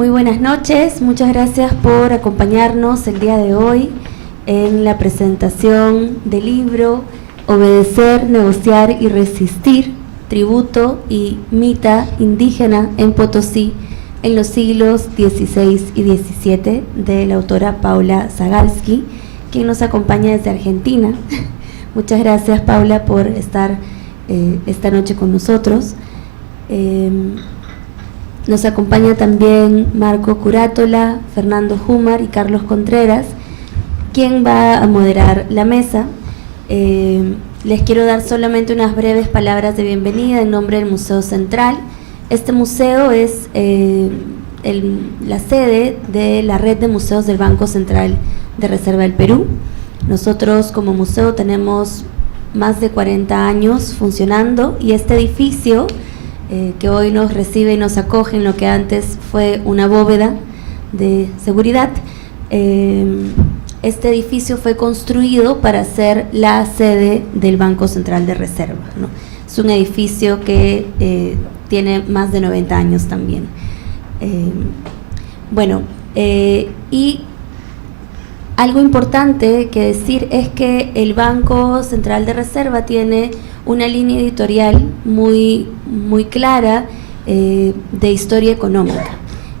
Muy buenas noches, muchas gracias por acompañarnos el día de hoy en la presentación del libro Obedecer, Negociar y Resistir, Tributo y Mita Indígena en Potosí en los siglos XVI y XVII de la autora Paula Zagalski, quien nos acompaña desde Argentina. Muchas gracias, Paula, por estar esta noche con nosotros. Nos acompaña también Marco Curátola, Fernando Jumar y Carlos Contreras, quien va a moderar la mesa. Les quiero dar solamente unas breves palabras de bienvenida en nombre del Museo Central. Este museo es la sede de la red de museos del Banco Central de Reserva del Perú. Nosotros como museo tenemos más de 40 años funcionando y este edificio que hoy nos recibe y nos acoge en lo que antes fue una bóveda de seguridad, este edificio fue construido para ser la sede del Banco Central de Reserva, ¿no? Es un edificio que tiene más de 90 años también. Y algo importante que decir es que el Banco Central de Reserva tiene una línea editorial muy clara de historia económica.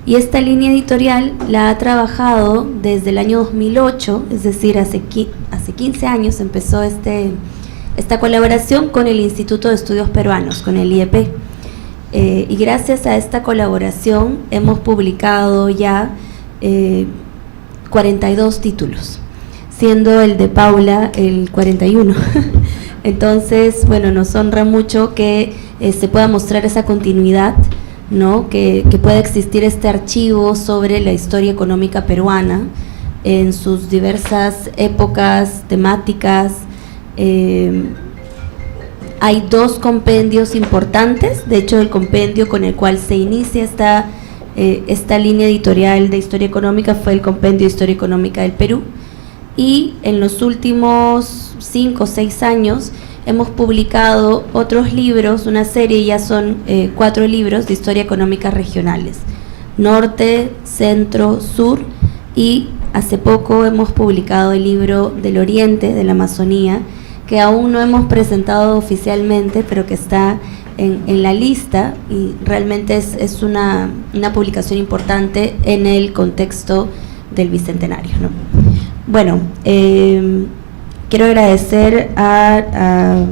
Y esta línea editorial la ha trabajado desde el año 2008, es decir, hace 15 años empezó esta colaboración con el Instituto de Estudios Peruanos, con el IEP. Y gracias a esta colaboración hemos publicado ya 42 títulos, siendo el de Paula el 41. Entonces, bueno, nos honra mucho que se pueda mostrar esa continuidad, ¿no? Que pueda existir este archivo sobre la historia económica peruana en sus diversas épocas, temáticas. Hay dos compendios importantes, de hecho el compendio con el cual se inicia esta línea editorial de historia económica fue el Compendio de Historia Económica del Perú, y en los últimos 5 o 6 años hemos publicado otros libros, una serie, ya son 4 libros de historia económica regionales, norte, centro, sur, y hace poco hemos publicado el libro del oriente, de la Amazonía, que aún no hemos presentado oficialmente, pero que está en la lista, y realmente es una publicación importante en el contexto del Bicentenario, ¿no? Bueno, quiero agradecer a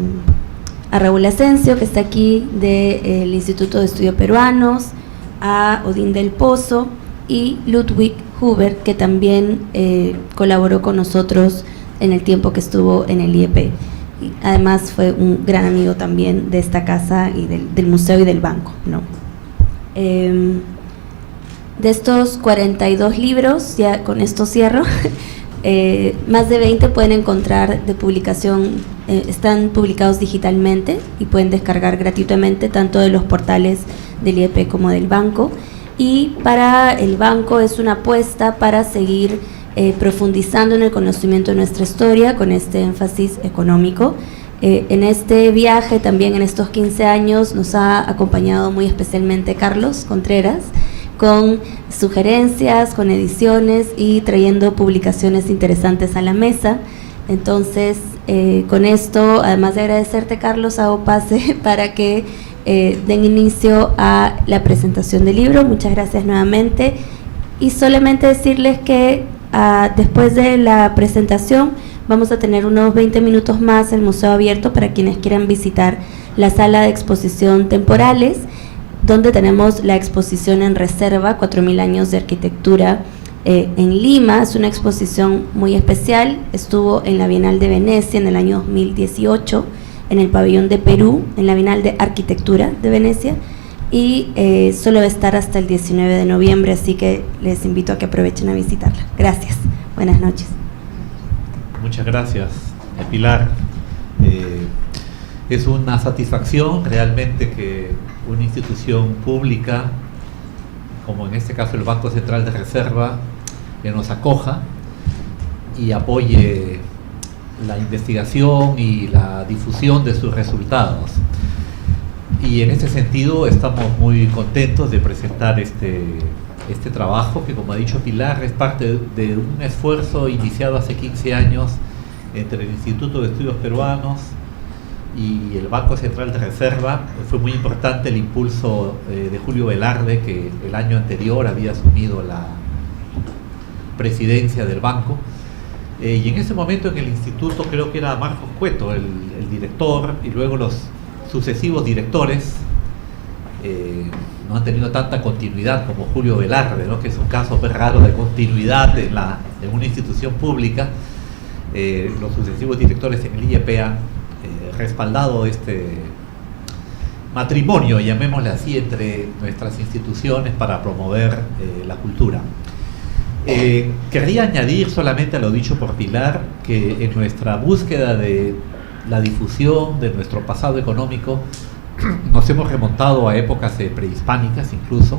Raúl Asensio, que está aquí del Instituto de Estudios Peruanos, a Odín del Pozo y Ludwig Huber, que también colaboró con nosotros en el tiempo que estuvo en el IEP. Y además fue un gran amigo también de esta casa y del museo y del banco, ¿no? De estos 42 libros, ya con esto cierro, más de 20 pueden encontrar de publicación, están publicados digitalmente y pueden descargar gratuitamente tanto de los portales del IEP como del banco. Y para el banco es una apuesta para seguir profundizando en el conocimiento de nuestra historia con este énfasis económico. En este viaje también, en estos 15 años, nos ha acompañado muy especialmente Carlos Contreras, con sugerencias, con ediciones y trayendo publicaciones interesantes a la mesa. Entonces, con esto, además de agradecerte, Carlos, hago pase para que den inicio a la presentación del libro. Muchas gracias nuevamente. Y solamente decirles que después de la presentación vamos a tener unos 20 minutos más el museo abierto para quienes quieran visitar la sala de exposición temporales, donde tenemos la exposición en reserva, 4000 años de arquitectura en Lima. Es una exposición muy especial, estuvo en la Bienal de Venecia en el año 2018, en el pabellón de Perú, en la Bienal de Arquitectura de Venecia, y solo va a estar hasta el 19 de noviembre, así que les invito a que aprovechen a visitarla. Gracias, buenas noches. Muchas gracias, Pilar. Es una satisfacción realmente que una institución pública, como en este caso el Banco Central de Reserva, que nos acoja y apoye la investigación y la difusión de sus resultados. Y en este sentido estamos muy contentos de presentar este este trabajo que, como ha dicho Pilar, es parte de un esfuerzo iniciado hace 15 años entre el Instituto de Estudios Peruanos y el Banco Central de Reserva. Fue muy importante el impulso de Julio Velarde, que el año anterior había asumido la presidencia del banco. Y en ese momento en el instituto creo que era Marcos Cueto el director, y luego los sucesivos directores no han tenido tanta continuidad como Julio Velarde, ¿no? Que es un caso pues raro de continuidad en una institución pública. Los sucesivos directores en el IEP han respaldado este matrimonio, llamémosle así, entre nuestras instituciones para promover la cultura. Querría añadir solamente a lo dicho por Pilar que en nuestra búsqueda de la difusión de nuestro pasado económico nos hemos remontado a épocas prehispánicas incluso,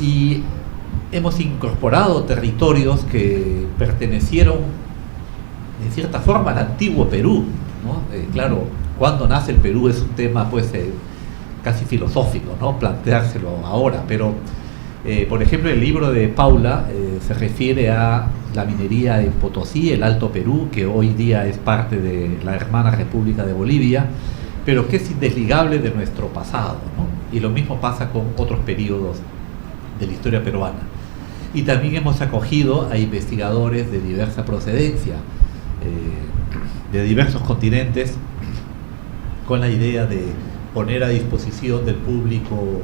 y hemos incorporado territorios que pertenecieron en cierta forma al antiguo Perú, ¿no? Claro, cuando nace el Perú es un tema pues casi filosófico, ¿no? Planteárselo ahora, pero por ejemplo el libro de Paula se refiere a la minería en Potosí, el Alto Perú, que hoy día es parte de la hermana República de Bolivia, pero que es indesligable de nuestro pasado, ¿no? Y lo mismo pasa con otros periodos de la historia peruana. Y también hemos acogido a investigadores de diversa procedencia, de diversos continentes, con la idea de poner a disposición del público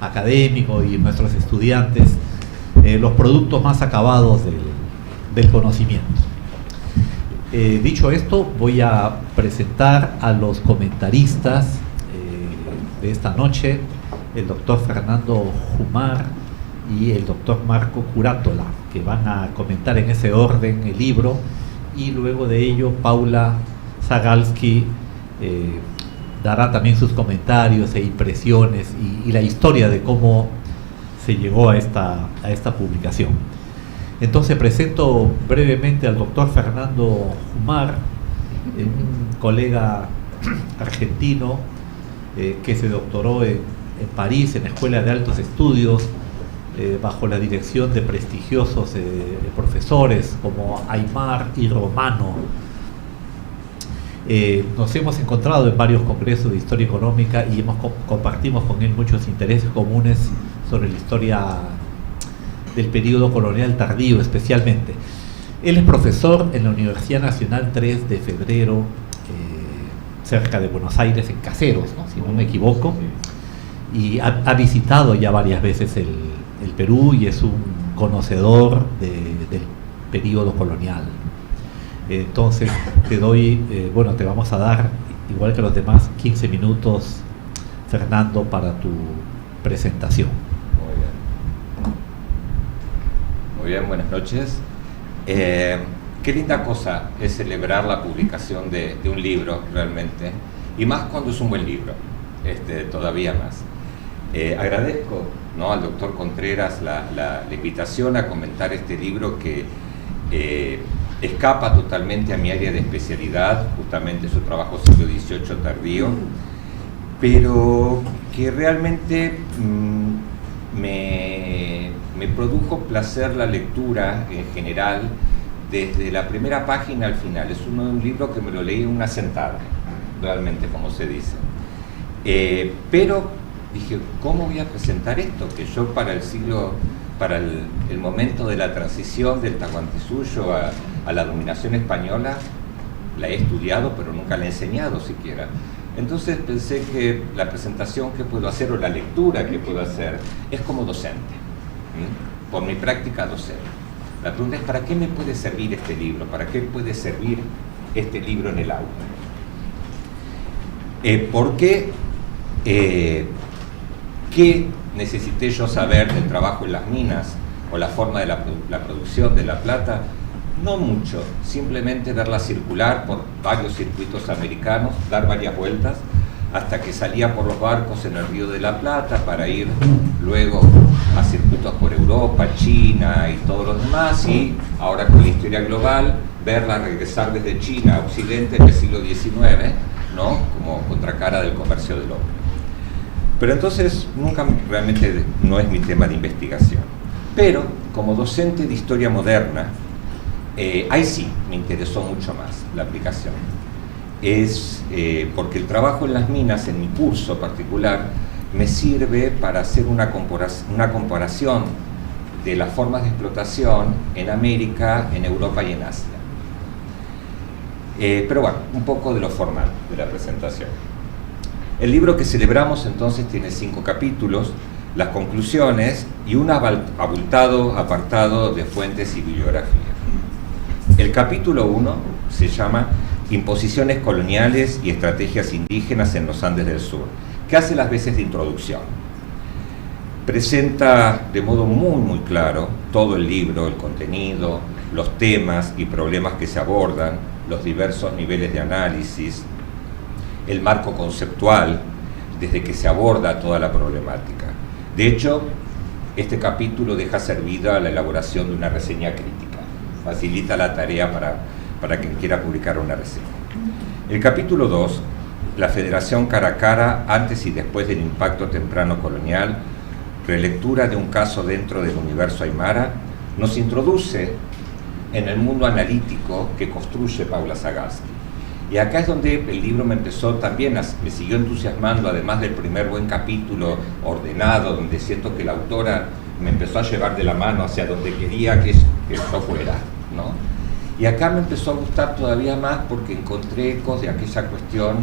académico y nuestros estudiantes los productos más acabados del conocimiento. Dicho esto, voy a presentar a los comentaristas de esta noche, el doctor Fernando Jumar y el doctor Marco Curátola, que van a comentar en ese orden el libro, y luego de ello Paula Zagalski dará también sus comentarios e impresiones y la historia de cómo se llegó a esta publicación. Entonces presento brevemente al doctor Fernando Jumar, un colega argentino que se doctoró en París, en la Escuela de Altos Estudios, bajo la dirección de prestigiosos profesores como Aymar y Romano. Nos hemos encontrado en varios congresos de historia económica y compartimos con él muchos intereses comunes sobre la historia del periodo colonial tardío especialmente. Él es profesor en la Universidad Nacional 3 de Febrero, cerca de Buenos Aires, en Caseros, ¿no? Si no me equivoco, y ha visitado ya varias veces el Perú y es un conocedor del periodo colonial. Entonces te vamos a dar, igual que los demás, 15 minutos, Fernando, para tu presentación. Muy bien, buenas noches. Qué linda cosa es celebrar la publicación de un libro, realmente, y más cuando es un buen libro, todavía más. Agradezco, ¿no?, al doctor Contreras la invitación a comentar este libro que escapa totalmente a mi área de especialidad, justamente su trabajo siglo XVIII tardío, pero que realmente me produjo placer la lectura en general, desde la primera página al final. Es un libro que me lo leí en una sentada, realmente, como se dice. Pero dije, ¿cómo voy a presentar esto? Que yo para el momento de la transición del Tahuantinsuyo a la dominación española, la he estudiado, pero nunca la he enseñado siquiera. Entonces pensé que la presentación que puedo hacer, o la lectura que puedo hacer, es como docente, por mi práctica docente. La pregunta es, ¿para qué me puede servir este libro? ¿Para qué puede servir este libro en el aula? Porque ¿qué necesité yo saber del trabajo en las minas o la forma de la producción de la plata? No mucho, simplemente verla circular por varios circuitos americanos, dar varias vueltas, hasta que salía por los barcos en el Río de la Plata para ir luego a circuitos por Europa, China y todos los demás, y ahora con la historia global, verla regresar desde China a Occidente en el siglo XIX, ¿no?, como contracara del comercio del hombre. Pero entonces nunca realmente no es mi tema de investigación. Pero como docente de historia moderna, ahí sí me interesó mucho más la aplicación. Es porque el trabajo en las minas, en mi curso particular, me sirve para hacer una comparación de las formas de explotación en América, en Europa y en Asia. Pero bueno, un poco de lo formal de la presentación. El libro que celebramos entonces tiene 5 capítulos, las conclusiones y un abultado apartado de fuentes y bibliografía. El capítulo 1 se llama Imposiciones coloniales y estrategias indígenas en los Andes del Sur, que hace las veces de introducción. Presenta de modo muy claro todo el libro, el contenido, los temas y problemas que se abordan, los diversos niveles de análisis, el marco conceptual desde que se aborda toda la problemática. De hecho, este capítulo deja servida la elaboración de una reseña crítica, facilita la tarea para quien quiera publicar una reseña. El capítulo 2, la Federación cara a cara antes y después del impacto temprano colonial, relectura de un caso dentro del universo aymara, nos introduce en el mundo analítico que construye Paula Zagajski. Y acá es donde el libro me empezó también, me siguió entusiasmando, además del primer buen capítulo ordenado, donde siento que la autora me empezó a llevar de la mano hacia donde quería que yo fuera, ¿no? Y acá me empezó a gustar todavía más porque encontré ecos de aquella cuestión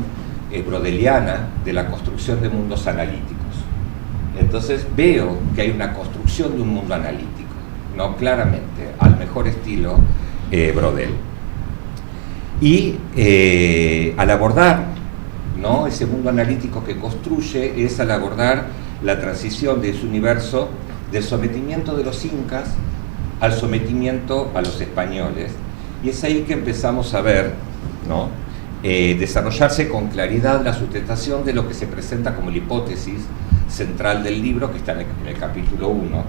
brodeliana de la construcción de mundos analíticos. Entonces veo que hay una construcción de un mundo analítico, ¿no? Claramente, al mejor estilo Brodel. Y al abordar, ¿no?, ese mundo analítico que construye, es al abordar la transición de ese universo del sometimiento de los incas al sometimiento a los españoles. Y es ahí que empezamos a ver, ¿no?, desarrollarse con claridad la sustentación de lo que se presenta como la hipótesis central del libro, que está en el capítulo 1,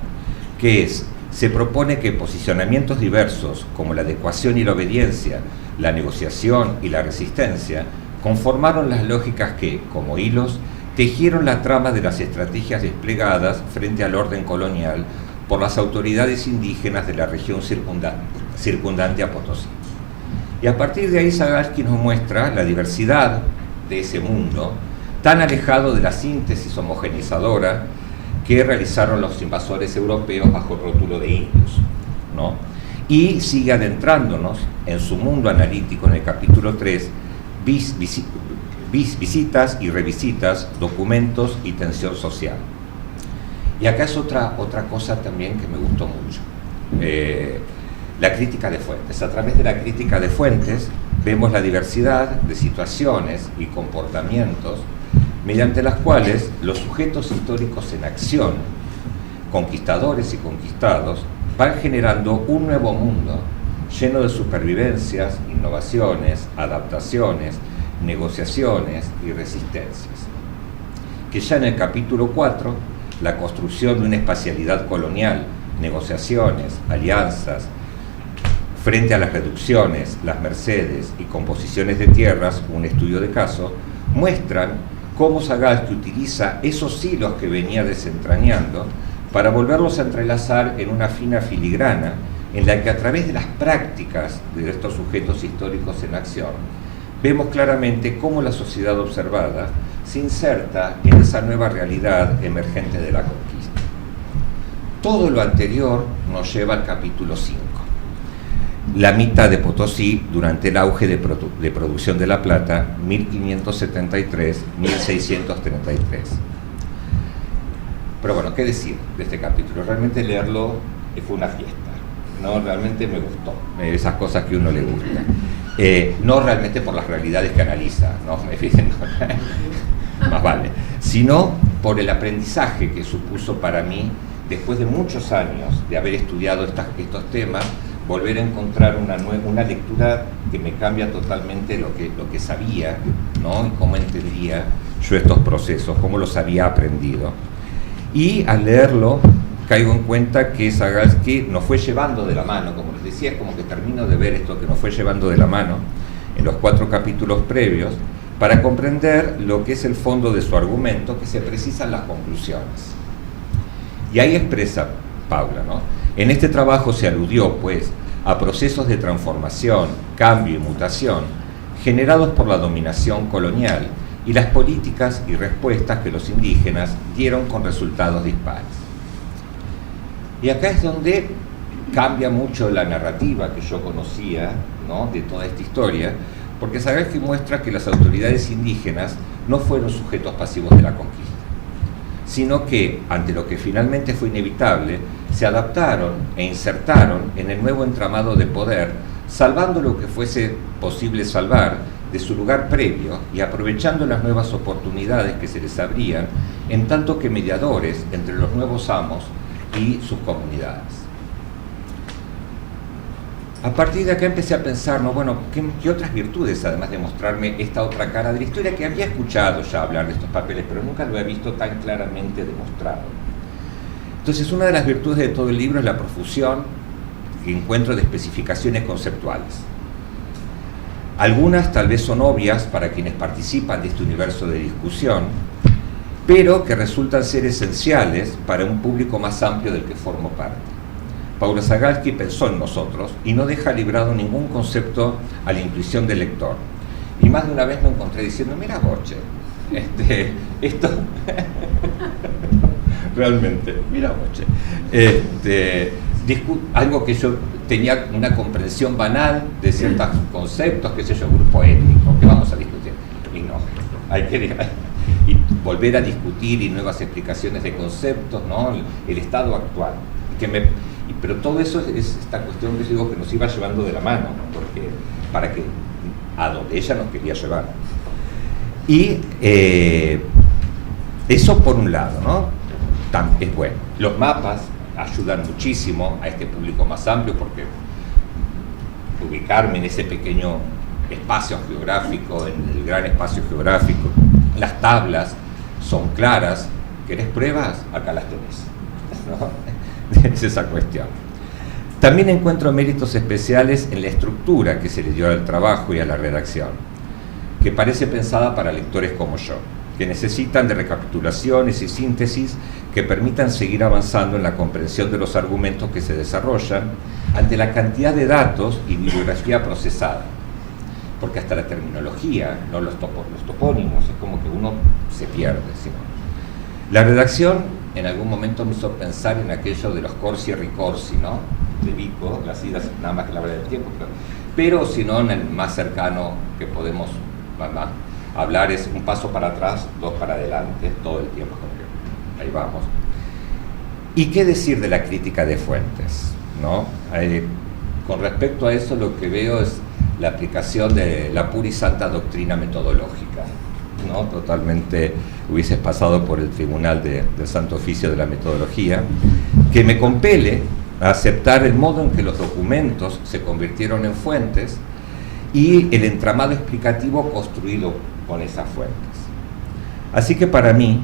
que es: se propone que posicionamientos diversos como la adecuación y la obediencia, la negociación y la resistencia conformaron las lógicas que, como hilos, tejieron la trama de las estrategias desplegadas frente al orden colonial por las autoridades indígenas de la región circundante a Potosí. Y a partir de ahí Zagajski nos muestra la diversidad de ese mundo, tan alejado de la síntesis homogeneizadora que realizaron los invasores europeos bajo el rótulo de indios, ¿no? Y sigue adentrándonos en su mundo analítico en el capítulo 3, visitas y revisitas, documentos y tensión social. Y acá es otra cosa también que me gustó mucho. La crítica de fuentes. A través de la crítica de fuentes vemos la diversidad de situaciones y comportamientos mediante las cuales los sujetos históricos en acción, conquistadores y conquistados, van generando un nuevo mundo lleno de supervivencias, innovaciones, adaptaciones, negociaciones y resistencias. Que ya en el capítulo 4, la construcción de una espacialidad colonial, negociaciones, alianzas, frente a las reducciones, las mercedes y composiciones de tierras, un estudio de caso, muestran cómo Zagajski utiliza esos hilos que venía desentrañando para volverlos a entrelazar en una fina filigrana en la que, a través de las prácticas de estos sujetos históricos en acción, vemos claramente cómo la sociedad observada se inserta en esa nueva realidad emergente de la conquista. Todo lo anterior nos lleva al capítulo 5. La mitad de Potosí durante el auge de producción de la plata, 1573-1633. Pero bueno, ¿qué decir de este capítulo? Realmente leerlo fue una fiesta, ¿no? Realmente me gustó, esas cosas que a uno le gusta. No realmente por las realidades que analiza, ¿no? Más vale, sino por el aprendizaje que supuso para mí, después de muchos años de haber estudiado estos temas, volver a encontrar una lectura que me cambia totalmente lo que sabía, ¿no? Y cómo entendía yo estos procesos, cómo los había aprendido. Y al leerlo caigo en cuenta que Zagajski nos fue llevando de la mano, como les decía, es como que termino de ver esto que nos fue llevando de la mano en los 4 capítulos previos, para comprender lo que es el fondo de su argumento, que se precisan las conclusiones. Y ahí expresa Paula, ¿no? En este trabajo se aludió, pues, a procesos de transformación, cambio y mutación generados por la dominación colonial y las políticas y respuestas que los indígenas dieron con resultados dispares. Y acá es donde cambia mucho la narrativa que yo conocía, ¿no?, de toda esta historia, porque Zagajki muestra que las autoridades indígenas no fueron sujetos pasivos de la conquista, sino que, ante lo que finalmente fue inevitable, se adaptaron e insertaron en el nuevo entramado de poder, salvando lo que fuese posible salvar de su lugar previo y aprovechando las nuevas oportunidades que se les abrían, en tanto que mediadores entre los nuevos amos y sus comunidades. A partir de acá empecé a pensar, ¿no?, bueno, ¿qué otras virtudes, además de mostrarme esta otra cara de la historia, que había escuchado ya hablar de estos papeles, pero nunca lo he visto tan claramente demostrado? Entonces, una de las virtudes de todo el libro es la profusión que encuentro de especificaciones conceptuales. Algunas tal vez son obvias para quienes participan de este universo de discusión, pero que resultan ser esenciales para un público más amplio del que formo parte. Paula Zagajki pensó en nosotros y no deja librado ningún concepto a la intuición del lector. Y más de una vez me encontré diciendo, mira, Borche, esto... realmente, mira, Borche, algo que yo tenía una comprensión banal de ciertos conceptos, qué sé yo, grupo étnico, que vamos a discutir. Y no, hay que y volver a discutir y nuevas explicaciones de conceptos, ¿no?, el estado actual. Pero todo eso es esta cuestión que yo digo que nos iba llevando de la mano, ¿no?, porque para que a donde ella nos quería llevar. Y eso por un lado, ¿no?, es bueno. Los mapas ayudan muchísimo a este público más amplio, porque ubicarme en ese pequeño espacio geográfico, en el gran espacio geográfico, las tablas son claras. ¿Querés pruebas? Acá las tenés, ¿no? Es esa cuestión. También encuentro méritos especiales en la estructura que se le dio al trabajo y a la redacción, que parece pensada para lectores como yo, que necesitan de recapitulaciones y síntesis que permitan seguir avanzando en la comprensión de los argumentos que se desarrollan ante la cantidad de datos y bibliografía procesada. Porque hasta la terminología, no los topónimos, es como que uno se pierde, ¿sí? La redacción en algún momento me hizo pensar en aquello de los corsi e ricorsi, ¿no?, de Vico, las idas, nada más que la verdad del tiempo, pero si no, en el más cercano que podemos hablar es un paso para atrás, dos para adelante, todo el tiempo, ahí vamos. ¿Y qué decir de la crítica de fuentes, ¿no? Con respecto a eso, lo que veo es la aplicación de la pura y santa doctrina metodológica, ¿no? Totalmente hubieses pasado por el tribunal del Santo Oficio de la Metodología, que me compele a aceptar el modo en que los documentos se convirtieron en fuentes y el entramado explicativo construido con esas fuentes. Así que para mí,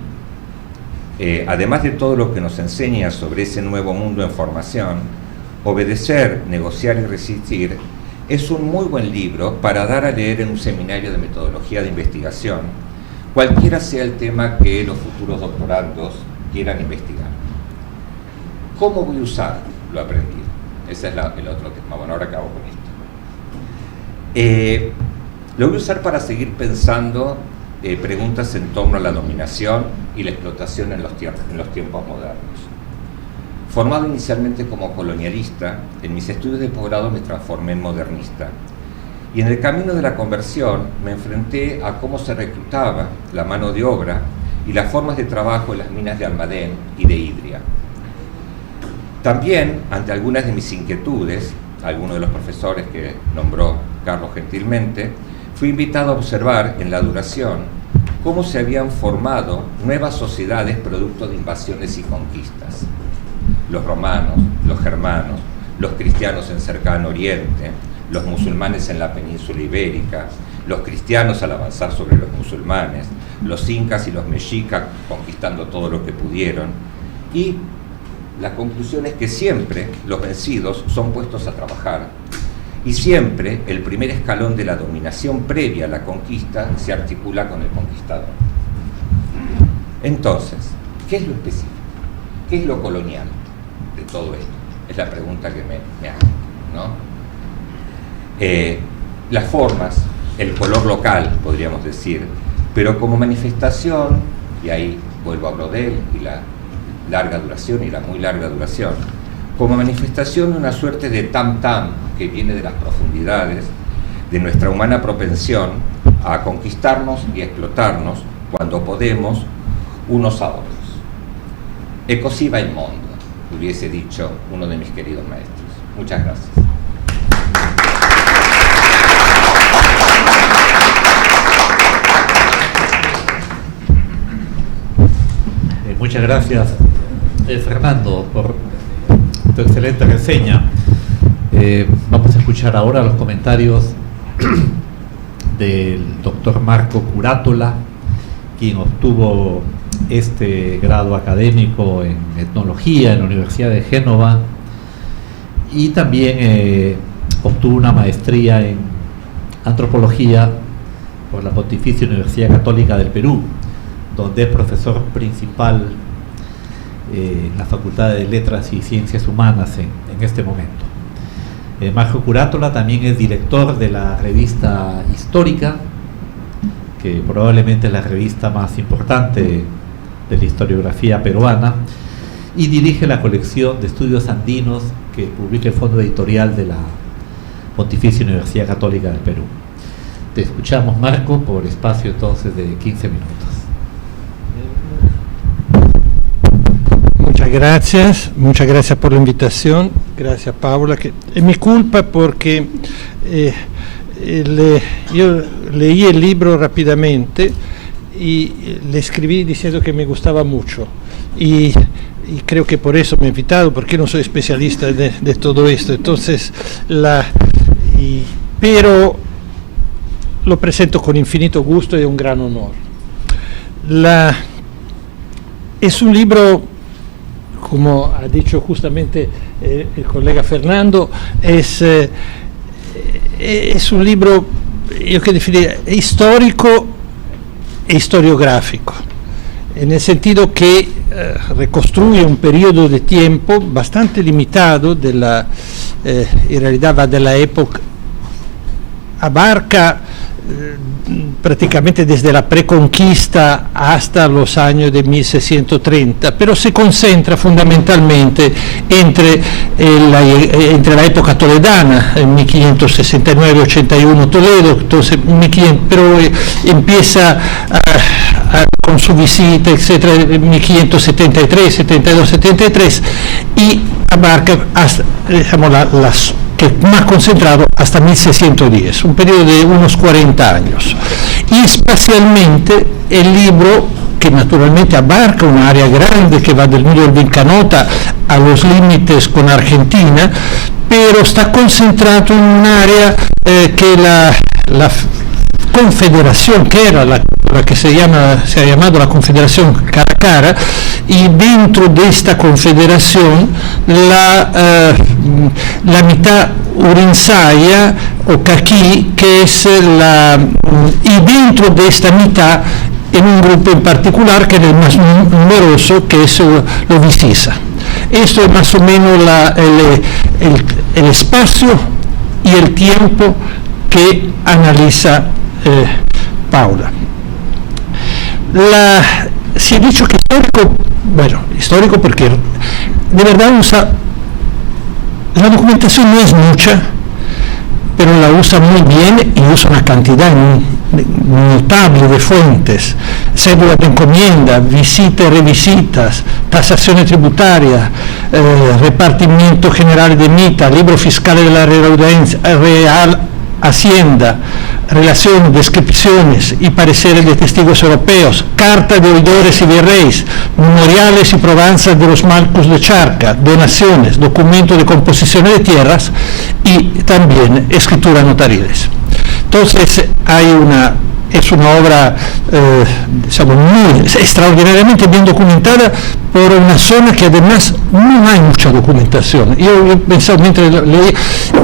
además de todo lo que nos enseña sobre ese nuevo mundo en formación, Obedecer, Negociar y Resistir es un muy buen libro para dar a leer en un seminario de metodología de investigación, cualquiera sea el tema que los futuros doctorandos quieran investigar. ¿Cómo voy a usar lo aprendido? Ese es el otro tema. Bueno, ahora acabo con esto. Lo voy a usar para seguir pensando preguntas en torno a la dominación y la explotación en los tiempos modernos. Formado inicialmente como colonialista, en mis estudios de posgrado me transformé en modernista. Y en el camino de la conversión me enfrenté a cómo se reclutaba la mano de obra y las formas de trabajo en las minas de Almadén y de Idria. También, ante algunas de mis inquietudes, algunos de los profesores que nombró Carlos gentilmente, fui invitado a observar en la duración cómo se habían formado nuevas sociedades producto de invasiones y conquistas. Los romanos, los germanos, los cristianos en cercano oriente, los musulmanes en la península ibérica, los cristianos al avanzar sobre los musulmanes, los incas y los mexicas conquistando todo lo que pudieron, y la conclusión es que siempre los vencidos son puestos a trabajar Y siempre el primer escalón de la dominación previa a la conquista se articula con el conquistador. Entonces, ¿qué es lo específico? ¿Qué es lo colonial de todo esto? Es la pregunta que me hago, ¿no? Las formas, el color local, podríamos decir, pero como manifestación, y ahí vuelvo a Brodel y la larga duración y la muy larga duración, como manifestación de una suerte de tam-tam que viene de las profundidades de nuestra humana propensión a conquistarnos y explotarnos cuando podemos unos a otros. E così va il mondo, hubiese dicho uno de mis queridos maestros. Muchas gracias. Muchas gracias, Fernando, por tu excelente reseña. Vamos a escuchar ahora los comentarios del doctor Marco Curátola, quien obtuvo este grado académico en etnología en la Universidad de Génova y también obtuvo una maestría en antropología por la Pontificia Universidad Católica del Perú, donde es profesor principal en la Facultad de Letras y Ciencias Humanas en este momento. Marco Curátola también es director de la revista Histórica, que probablemente es la revista más importante de la historiografía peruana, y dirige la colección de estudios andinos que publica el Fondo Editorial de la Pontificia Universidad Católica del Perú. Te escuchamos, Marco, por espacio entonces de 15 minutos. Muchas gracias por la invitación, gracias Paula, que es mi culpa porque yo leí el libro rápidamente y le escribí diciendo que me gustaba mucho y creo que por eso me he invitado, porque no soy especialista de todo esto, entonces pero lo presento con infinito gusto y un gran honor. Es un libro, como ha dicho justamente el colega Fernando, es un libro, yo que definiría, histórico e historiográfico, en el sentido que reconstruye un periodo de tiempo bastante limitado, en realidad va de la época, abarca prácticamente desde la preconquista hasta los años de 1630, pero se concentra fundamentalmente entre la época toledana, en 1569-81 Toledo, entonces, pero empieza con su visita, etcétera, en 1573, 72, 73, y abarca hasta, digamos, que más concentrado hasta 1610, un periodo de unos 40 años. Y espacialmente el libro, que naturalmente abarca un área grande que va del nudo del Vilcanota a los límites con Argentina, pero está concentrado en un área que la confederación, que era la que se ha llamado la Confederación Cara a Cara, y dentro de esta confederación la mitad Urinsaya o Caqui, que es y dentro de esta mitad en un grupo en particular que es el más numeroso, que es lo Vicisa. Esto es más o menos el espacio y el tiempo que analiza Paula. Si he dicho que histórico porque de verdad la documentación no es mucha, pero la usa muy bien y usa una cantidad notable de fuentes: cédula de encomienda, visitas y revisitas, tasaciones tributarias, repartimiento general de mita, libro fiscal de la Real Hacienda, relaciones, descripciones y pareceres de testigos europeos, cartas de oidores y virreyes, memoriales y probanzas de los Marcos de Charca, donaciones, documentos de composición de tierras y también escrituras notariales. Entonces hay una es una obra muy extraordinariamente bien documentada por una zona que además no hay mucha documentación. Yo pensaba mientras leía,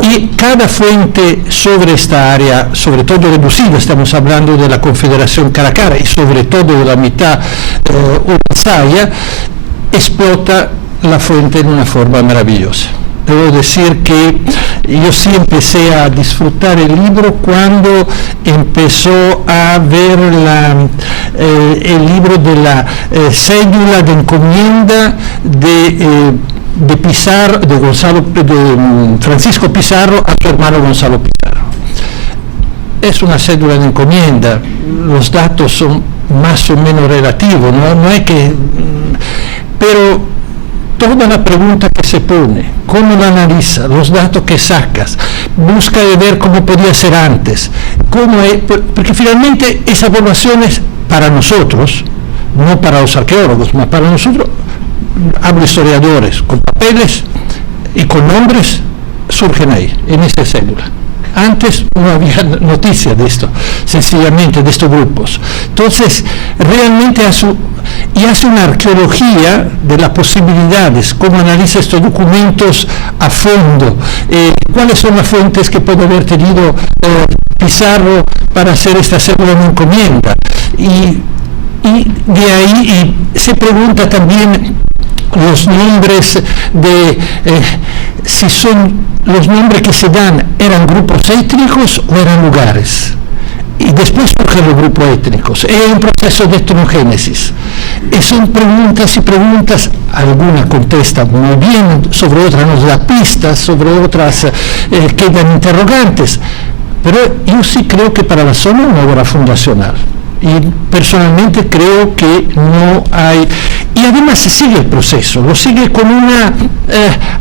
y cada fuente sobre esta área, sobre todo reducida, estamos hablando de la Confederación Caracara y sobre todo de la mitad Uruguaya, explota la fuente en una forma maravillosa. Debo decir que yo sí empecé a disfrutar el libro cuando empezó a ver el libro de la cédula de encomienda de Pizarro, de Francisco Pizarro a su hermano Gonzalo Pizarro. Es una cédula de encomienda, los datos son más o menos relativos, no hay que... pero toda la pregunta que se pone, cómo la analiza, los datos que sacas, busca de ver cómo podía ser antes, porque finalmente esa evaluación es para nosotros, no para los arqueólogos, pero para nosotros, hablo historiadores, con papeles y con nombres, surgen ahí, en esta cédula. Antes no había noticia de esto, sencillamente de estos grupos. Entonces, realmente hace una arqueología de las posibilidades, cómo analiza estos documentos a fondo, cuáles son las fuentes que puede haber tenido Pizarro para hacer esta cédula de encomienda. Y de ahí se pregunta también los nombres si son los nombres que se dan, ¿eran grupos étnicos o eran lugares? Y después surgen los grupos étnicos. Es un proceso de etnogénesis. Son preguntas y preguntas, algunas contestan muy bien, sobre otras nos da pistas, sobre otras quedan interrogantes. Pero yo sí creo que para la zona es una obra fundacional. Y personalmente creo que no hay, y además se sigue el proceso, lo sigue con una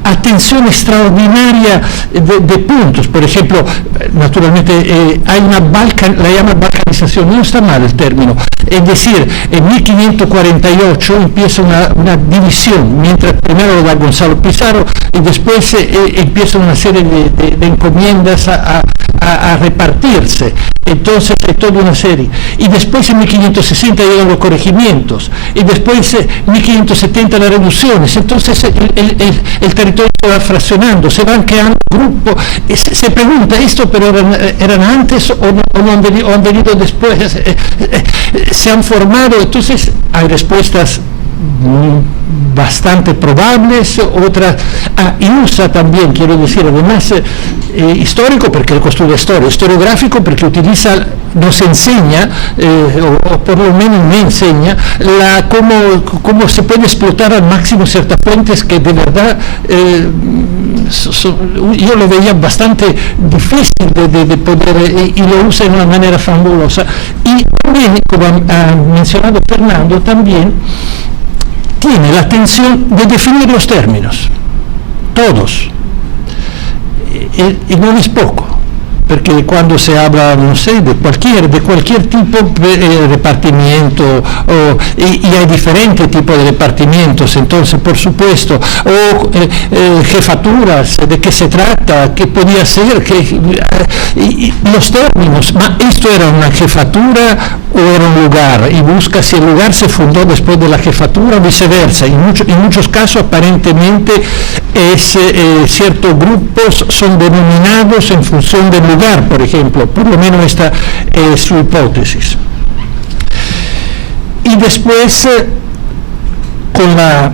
atención extraordinaria de puntos. Por ejemplo, naturalmente hay una la llaman balcanización, no está mal el término, es decir, en 1548 empieza una división, mientras primero lo da Gonzalo Pizarro y después empieza una serie de encomiendas a repartirse. Entonces hay toda una serie, y después en 1560 llegan los corregimientos, y después en 1570 las reducciones. Entonces el territorio se va fraccionando, se van creando grupos. Se pregunta esto, pero eran antes o no han venido después, se han formado. Entonces hay respuestas bastante probables, otras, y usa también, quiero decir, además histórico, porque construye historia, historiográfico, porque nos enseña, o por lo menos me enseña, cómo se puede explotar al máximo ciertas fuentes que de verdad yo lo veía bastante difícil de poder, y lo usa de una manera fabulosa. Y también, como ha mencionado Fernando, también tiene la atención de definir los términos, todos, y no es poco, porque cuando se habla, no sé, de cualquier tipo de repartimiento, y hay diferentes tipos de repartimientos, entonces, por supuesto, o jefaturas, de qué se trata, qué podía ser, y los términos, ¿esto era una jefatura o era un lugar? Y busca si el lugar se fundó después de la jefatura o viceversa. En muchos casos, aparentemente, ciertos grupos son denominados en función del lugar, por ejemplo. Por lo menos esta es su hipótesis. Y después, con las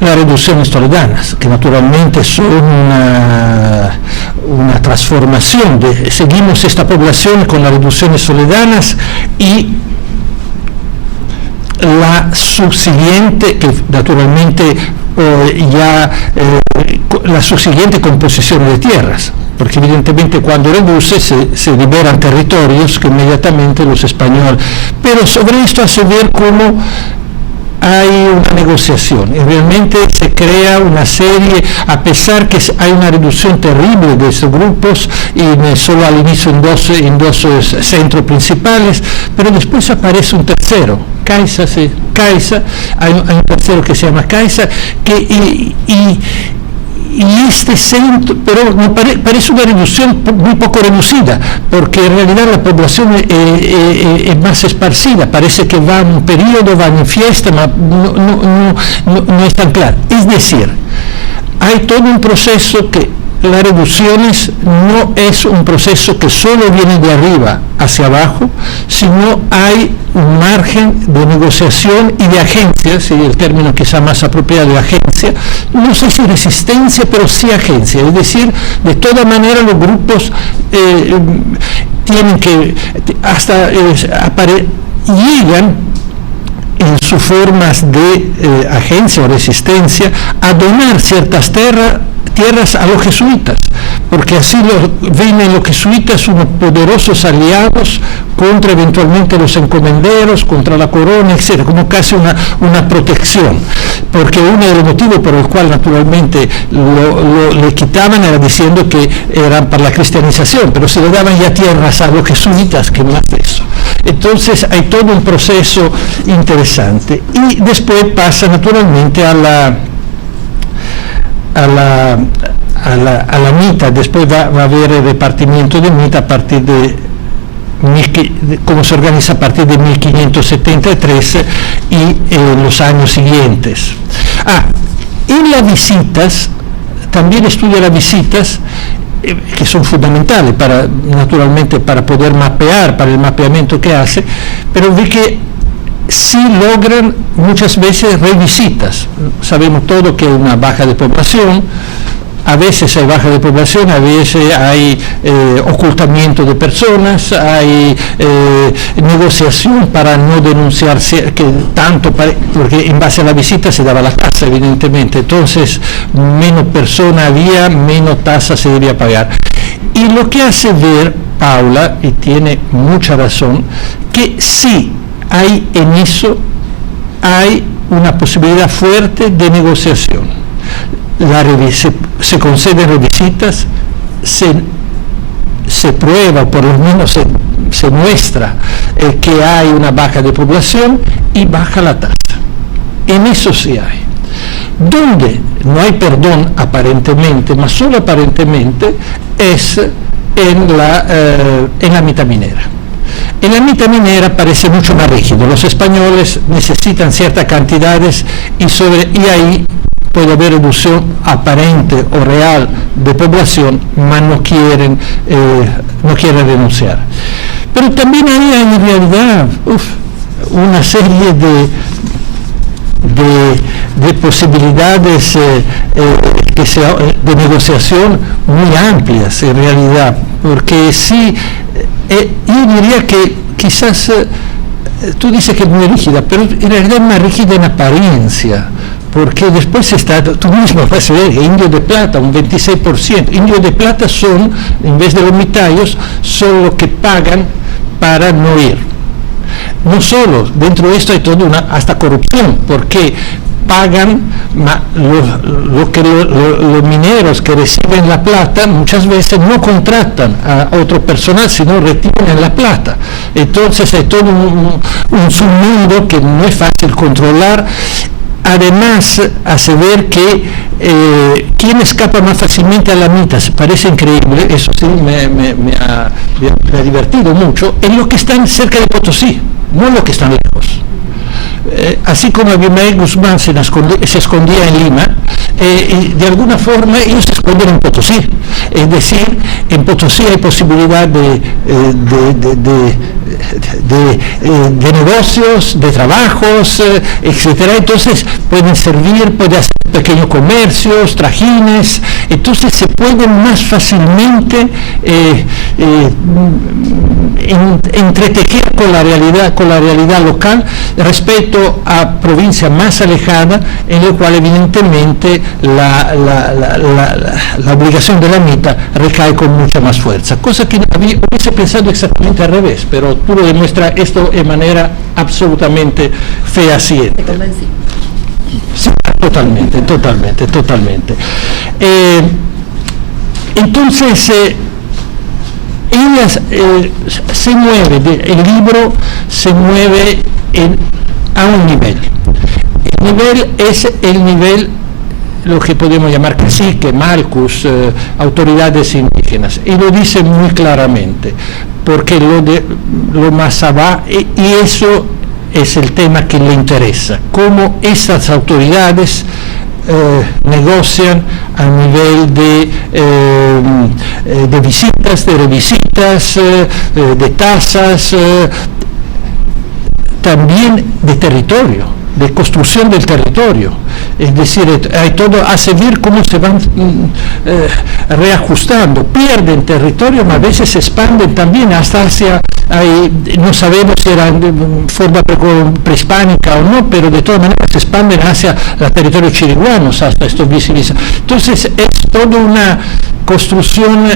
reducciones toledanas, que naturalmente son una transformación. Seguimos esta población con las reducciones toledanas y la subsiguiente, que naturalmente la subsiguiente composición de tierras, porque evidentemente cuando reduce se liberan territorios que inmediatamente los españoles. Pero sobre esto hace ver cómo hay una negociación y realmente se crea una serie, a pesar que hay una reducción terrible de estos grupos, y solo al inicio en dos centros principales, pero después aparece un tercero, Caixa, hay un tercero que se llama Caixa, y este centro, pero me parece una reducción muy poco reducida, porque en realidad la población es más esparcida, parece que van un periodo, van en fiesta, pero no es tan claro. Es decir, hay todo un proceso que las reducciones no es un proceso que solo viene de arriba hacia abajo, sino hay un margen de negociación y de agencia, sería el término quizá más apropiado de agencia, no sé si resistencia, pero sí agencia, es decir, de toda manera los grupos tienen que, hasta llegan en sus formas de agencia o resistencia a donar ciertas tierras a los jesuitas, porque así ven en los jesuitas unos poderosos aliados contra eventualmente los encomenderos, contra la corona, etc., como casi una protección, porque uno de los motivos por el cual naturalmente le quitaban era diciendo que eran para la cristianización, pero se le daban ya tierras a los jesuitas, que más de eso. Entonces hay todo un proceso interesante, y después pasa naturalmente a la mitad. Después va a haber el repartimiento de mitad a partir de cómo se organiza a partir de 1573 y los años siguientes. En las visitas, también estudia las visitas, que son fundamentales naturalmente para poder mapear, para el mapeamiento que hace, pero ve que sí logran muchas veces revisitas. Sabemos todo que hay una baja de población, a veces hay baja de población, a veces hay ocultamiento de personas, hay negociación para no denunciarse porque en base a la visita se daba la tasa, evidentemente, entonces menos personas había, menos tasa se debía pagar. Y lo que hace ver Paula, y tiene mucha razón, que sí hay en eso, hay una posibilidad fuerte de negociación. Se conceden revisitas, se prueba, por lo menos se muestra que hay una baja de población y baja la tasa. En eso sí hay. Donde no hay perdón aparentemente, mas solo aparentemente, es en la mitad minera. En la mitad minera parece mucho más rígido. Los españoles necesitan ciertas cantidades y ahí puede haber reducción aparente o real de población, mas no quieren renunciar. Pero también hay en realidad una serie de posibilidades de negociación muy amplias en realidad, porque sí, yo diría que quizás tú dices que es muy rígida, pero en realidad es más rígida en apariencia, porque después está, tú mismo vas a ver, indios de plata, un 26%. Indios de plata son, en vez de los mitayos, son los que pagan para no ir. No solo, dentro de esto hay toda hasta corrupción, porque pagan los mineros que reciben la plata muchas veces no contratan a otro personal, sino retienen la plata. Entonces hay todo un submundo que no es fácil controlar. Además hace ver que quien escapa más fácilmente a la mitad, parece increíble, eso sí me ha divertido mucho, es los que están cerca de Potosí, no los que están lejos. Así como Abimael Guzmán se escondía en Lima, de alguna forma ellos se esconden en Potosí. Es decir, en Potosí hay posibilidad de negocios, de trabajos, etcétera. Entonces pueden servir, pueden hacer pequeños comercios, trajines, entonces se pueden más fácilmente entretejer con la realidad local respecto a provincia más alejada, en lo cual evidentemente la obligación de la mitad recae con mucha más fuerza, cosa que hubiese pensado exactamente al revés, pero tú lo demuestras esto de manera absolutamente fehaciente. Te convencí. Sí, totalmente. Entonces, ellas se mueve, el libro se mueve a un nivel. El nivel es el nivel lo que podemos llamar cacique, malcus, autoridades indígenas, y lo dice muy claramente, porque lo más va, y eso es el tema que le interesa, cómo esas autoridades negocian a nivel de visitas, de revisitas, de tasas, también de territorio, de construcción del territorio. Es decir, hay todo hace ver cómo se van reajustando, pierden territorio, pero a veces se expanden también hasta hacia, no sabemos si era de forma prehispánica o no, pero de todas maneras se expanden hacia los territorios chiriguanos, hasta estos visibles. Entonces es toda una construcción,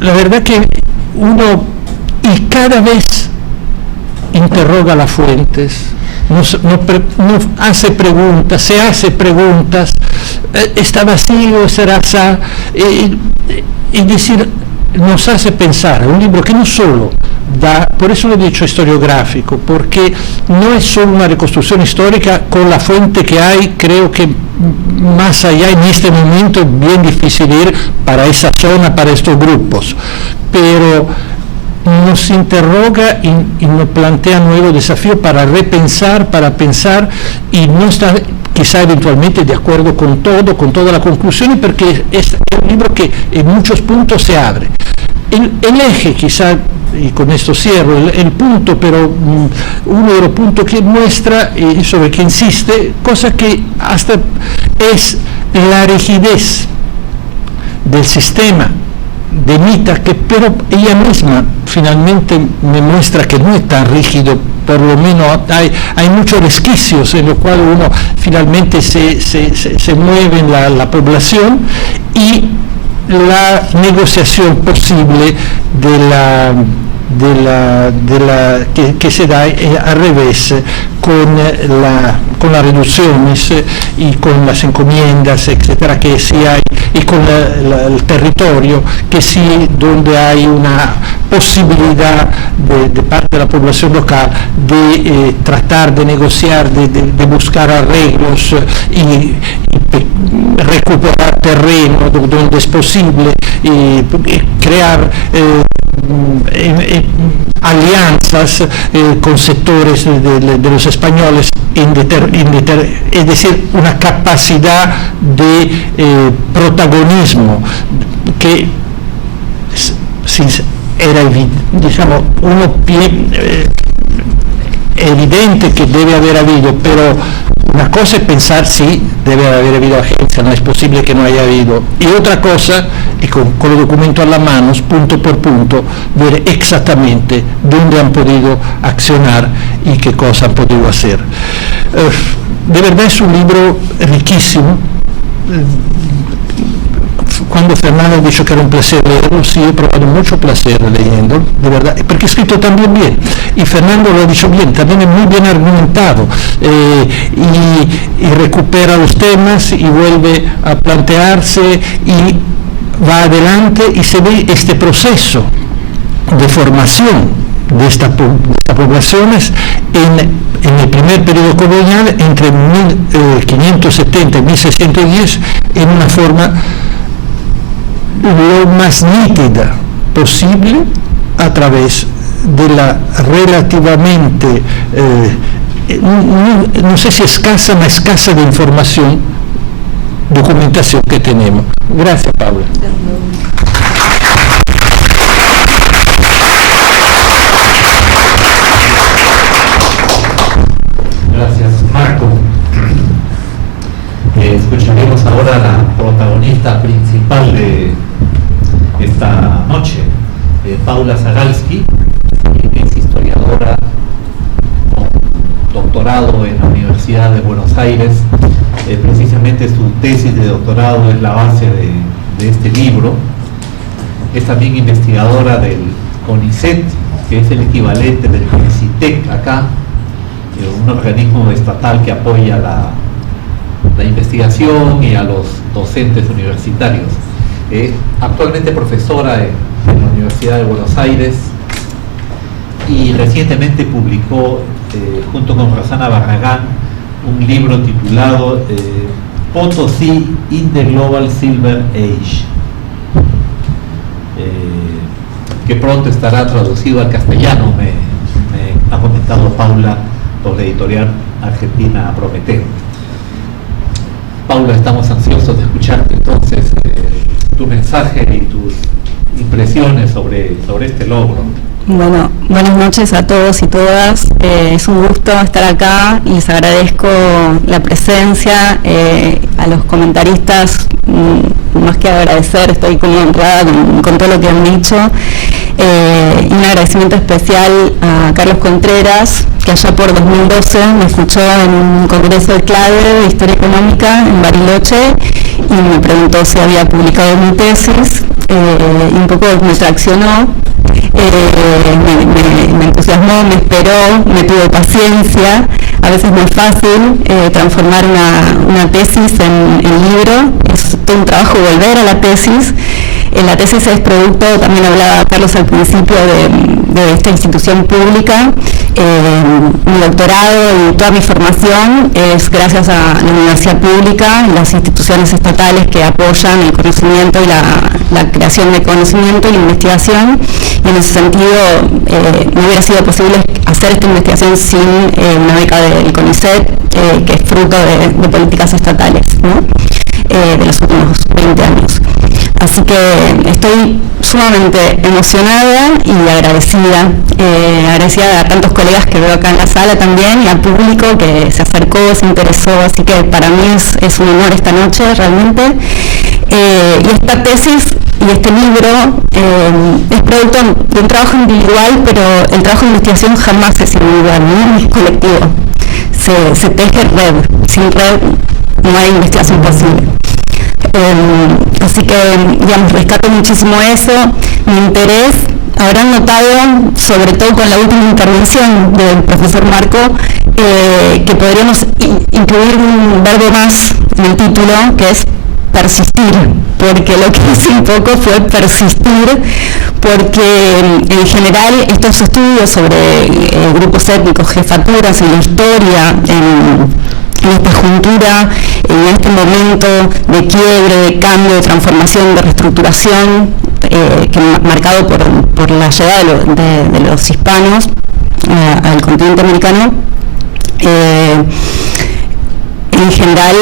la verdad que uno, y cada vez interroga las fuentes, no hace preguntas, se hace preguntas, ¿está vacío, será así? Es decir, nos hace pensar, es un libro que no solo da, por eso lo he dicho historiográfico, porque no es solo una reconstrucción histórica con la fuente que hay, creo que más allá en este momento es bien difícil ir para esa zona, para estos grupos, pero nos interroga y nos plantea nuevos desafíos para repensar, para pensar, y no estar quizá eventualmente de acuerdo con todo, con todas las conclusiones, porque es un libro que en muchos puntos se abre. El eje quizá, y con esto cierro, el punto, pero uno de los puntos que muestra y sobre que insiste, cosa que hasta es la rigidez del sistema de Mita, que pero ella misma finalmente me muestra que no es tan rígido, por lo menos hay muchos resquicios en los cuales uno finalmente se mueve en la población, y la negociación posible que se da al revés con las reducciones y con las encomiendas, etcétera, que sí hay, y con el territorio, que sí, donde hay una posibilidad de parte de la población local de tratar de negociar, de buscar arreglos y recuperar terreno donde es posible, y crear alianzas con sectores de los españoles, es decir, una capacidad de protagonismo que era, digamos, evidente que debe haber habido, pero una cosa es pensar si debe haber habido agencia, no es posible que no haya habido, y otra cosa es con los documentos a la mano, punto por punto, ver exactamente dónde han podido accionar y qué cosa han podido hacer. De verdad es un libro riquísimo. Cuando Fernando ha dicho que era un placer leerlo, sí, he probado mucho placer leyendo, de verdad, porque he escrito también bien, y Fernando lo ha dicho bien, también es muy bien argumentado, y recupera los temas y vuelve a plantearse y va adelante, y se ve este proceso de formación de estas poblaciones en el primer periodo colonial, entre 1570 y 1610, en una forma lo más nítida posible, a través de la relativamente, no sé si escasa, más escasa de información, documentación que tenemos. Gracias, Paula. Gracias, Marco. Escucharemos ahora a la protagonista principal de esta noche, Paula Zagalski, quien es historiadora con doctorado en la Universidad de Buenos Aires. Precisamente su tesis de doctorado es la base de este libro. Es también investigadora del CONICET, que es el equivalente del CONICITEC acá, un organismo estatal que apoya la investigación y a los docentes universitarios. Actualmente profesora en la Universidad de Buenos Aires, y recientemente publicó junto con Rosana Barragán un libro titulado Potosí in the Global Silver Age, que pronto estará traducido al castellano, me ha comentado Paula por la editorial argentina Prometeo. Paula, estamos ansiosos de escucharte entonces tu mensaje y tus impresiones sobre este logro. Bueno, buenas noches a todos y todas. Es un gusto estar acá. Les agradezco la presencia. A los comentaristas, más que agradecer, estoy como honrada con todo lo que han dicho. Y un agradecimiento especial a Carlos Contreras, que allá por 2012 me escuchó en un congreso de clave de Historia Económica en Bariloche y me preguntó si había publicado mi tesis, y un poco me traccionó. Me entusiasmó, me esperó, me tuvo paciencia. A veces no es fácil transformar una tesis en libro, es todo un trabajo volver a la tesis. La tesis es producto, también hablaba Carlos al principio, de esta institución pública. Mi doctorado y toda mi formación es gracias a la universidad pública y las instituciones estatales que apoyan el conocimiento y la creación de conocimiento y la investigación. Y en ese sentido no hubiera sido posible hacer esta investigación sin una beca del CONICET, que es fruto de políticas estatales, ¿no? De los últimos 20 años. Así que estoy sumamente emocionada y agradecida, agradecida a tantos colegas que veo acá en la sala también y al público que se acercó, se interesó, así que para mí es un honor esta noche realmente. Y esta tesis y este libro es producto de un trabajo individual, pero el trabajo de investigación jamás es individual, ¿no? Es colectivo, se teje red, sin red no hay investigación posible. Así que, digamos, rescato muchísimo eso, mi interés. Habrán notado, sobre todo con la última intervención del profesor Marco, que podríamos incluir un verbo más en el título, que es persistir, porque lo que hice un poco fue persistir, porque en general estos estudios sobre grupos étnicos, jefaturas en la historia, en esta juntura, en este momento de quiebre, de cambio, de transformación, de reestructuración, marcado por la llegada de los hispanos al continente americano, en general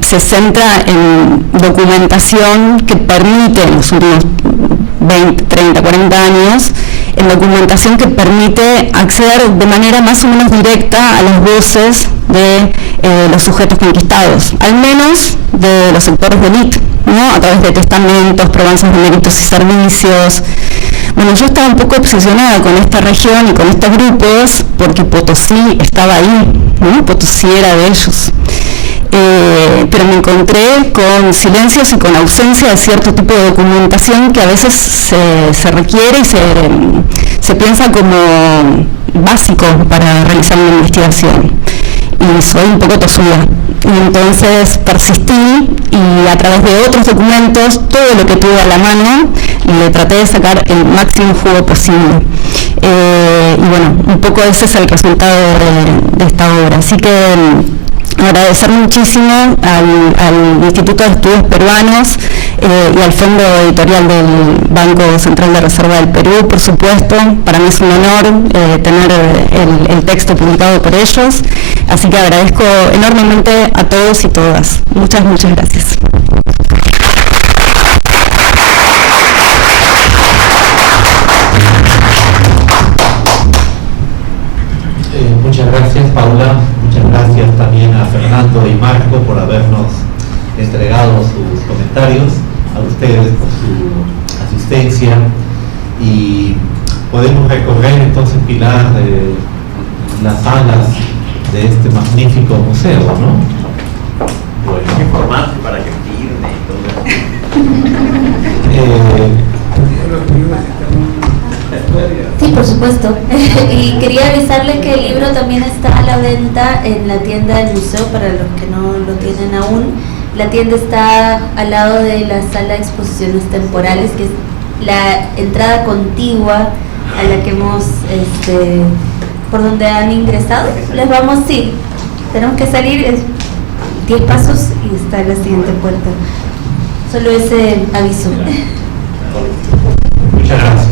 se centra en documentación que permite en los últimos 20, 30, 40 años, en documentación que permite acceder de manera más o menos directa a las voces de los sujetos conquistados, al menos de los sectores de élite, ¿no? A través de testamentos, probanzas de méritos y servicios. Bueno, yo estaba un poco obsesionada con esta región y con estos grupos porque Potosí estaba ahí, ¿no? Potosí era de ellos. Pero me encontré con silencios y con ausencia de cierto tipo de documentación que a veces se requiere y se piensa como básico para realizar una investigación. Y soy un poco tosuda. Y entonces persistí y a través de otros documentos, todo lo que tuve a la mano, le traté de sacar el máximo jugo posible. Y bueno, un poco ese es el resultado de esta obra. Así que agradecer muchísimo al Instituto de Estudios Peruanos y al Fondo Editorial del Banco Central de Reserva del Perú, por supuesto. Para mí es un honor tener el texto publicado por ellos, así que agradezco enormemente a todos y todas. Muchas, muchas gracias. Muchas gracias, Paula. Muchas gracias también a Fernando y Marco por habernos entregado sus comentarios, a ustedes por su asistencia, y podemos recorrer entonces, Pilar, las salas de este magnífico museo, ¿no? Bueno, ¿Qué formato para que firme y Sí, por supuesto. Y quería avisarle que el libro también está a la venta en la tienda del museo para los que no lo tienen aún. La tienda está al lado de la sala de exposiciones temporales, que es la entrada contigua a la que hemos, por donde han ingresado. Les vamos, sí, tenemos que salir. 10 pasos y está la siguiente puerta. Solo ese aviso. Muchas gracias.